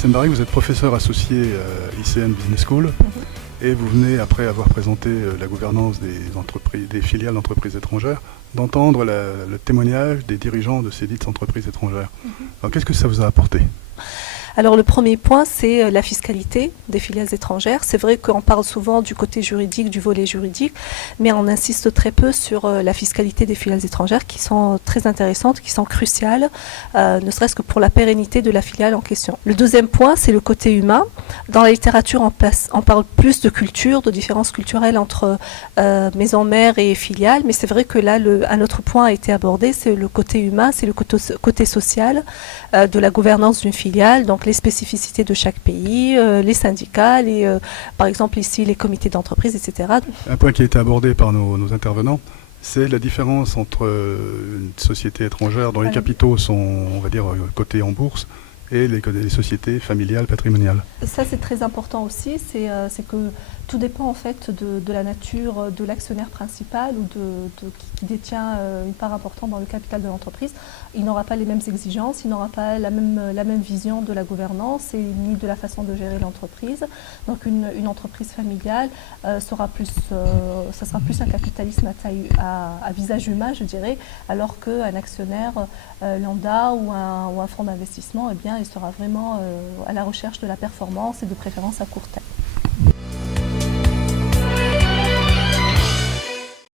Yassine Barry, vous êtes professeur associé à ICN Business School et vous venez, après avoir présenté la gouvernance des filiales d'entreprises étrangères, d'entendre le témoignage des dirigeants de ces dites entreprises étrangères. Alors qu'est-ce que ça vous a apporté ? Alors le premier point, c'est la fiscalité des filiales étrangères. C'est vrai qu'on parle souvent du côté juridique, du volet juridique, mais on insiste très peu sur la fiscalité des filiales étrangères qui sont très intéressantes, qui sont cruciales, ne serait-ce que pour la pérennité de la filiale en question. Le deuxième point, c'est le côté humain. Dans la littérature, on parle plus de culture, de différences culturelles entre maison mère et filiale, mais c'est vrai que là, un autre point a été abordé, c'est le côté humain, c'est le côté social de la gouvernance d'une filiale. Donc les spécificités de chaque pays, les syndicats, par exemple ici les comités d'entreprise, etc. Un point qui a été abordé par nos intervenants, c'est la différence entre une société étrangère dont les capitaux sont, on va dire, cotés en bourse et les sociétés familiales, patrimoniales. Ça c'est très important aussi, c'est que tout dépend en fait de la nature de l'actionnaire principal ou qui détient une part importante dans le capital de l'entreprise. Il n'aura pas les mêmes exigences, il n'aura pas la même vision de la gouvernance et ni de la façon de gérer l'entreprise. Donc une entreprise familiale ça sera plus un capitalisme à visage humain, je dirais, alors qu'un actionnaire lambda ou un fonds d'investissement, eh bien, il sera vraiment à la recherche de la performance et de préférence à court terme.